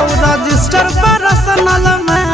करबो register personal में।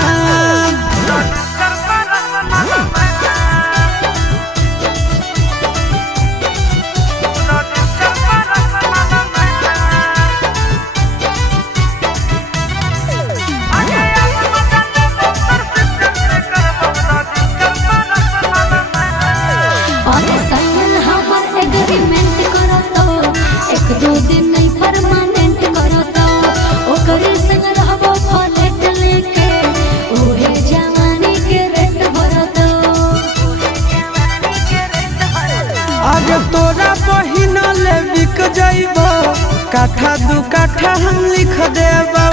तोरा बहिन ले बिक जाइबो काठा दू काठा हम लिख देबो।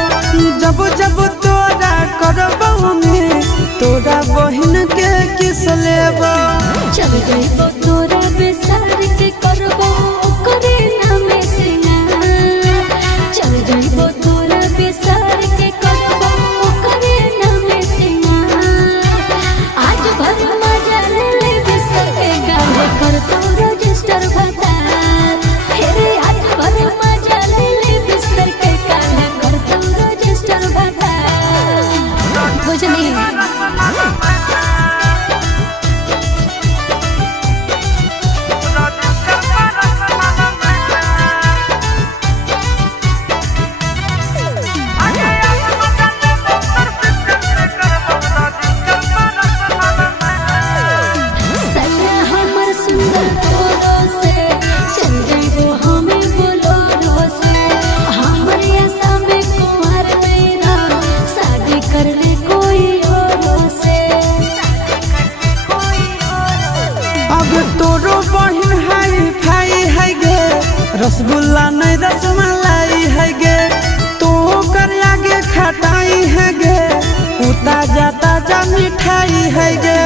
जब जब तोरा करबो में तोरा बहिन के किस लेबो। चल जाइबो तोरा बेसार के करबो करे नाम सिंगार। चल जाइबो तोरा बेसार के करबो करे नाम सिंगार। आज भर मजा ले ले बिस्तर के गाले कर तो रजिस्टर भतार। हे आज भर मजा ले ले बिस्तर के गाले कर तो रजिस्टर भतार। बुझनी तोरो बहिन हाई फाई है गे रसगुल्ला नहीं रसमलाई है गे। तो कर आगे खटाई है गे उता जाता जा मिठाई है गे।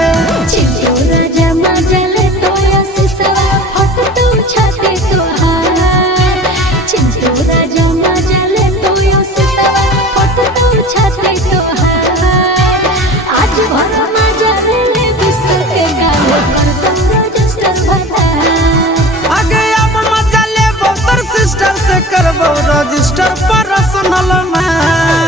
चिंटूरा जमा जले तो सिसवा फट तो छाते तोहार। चिंटूरा जमा जले तो सिसवा फट तो छाते तोहार। आज भर मजा ले ले बिस्तर के गाले कर तो रजिस्टर भतार। आगे अब मजा लेबो तोर सिस्टर से करबो रजिस्टर पर्सनल में।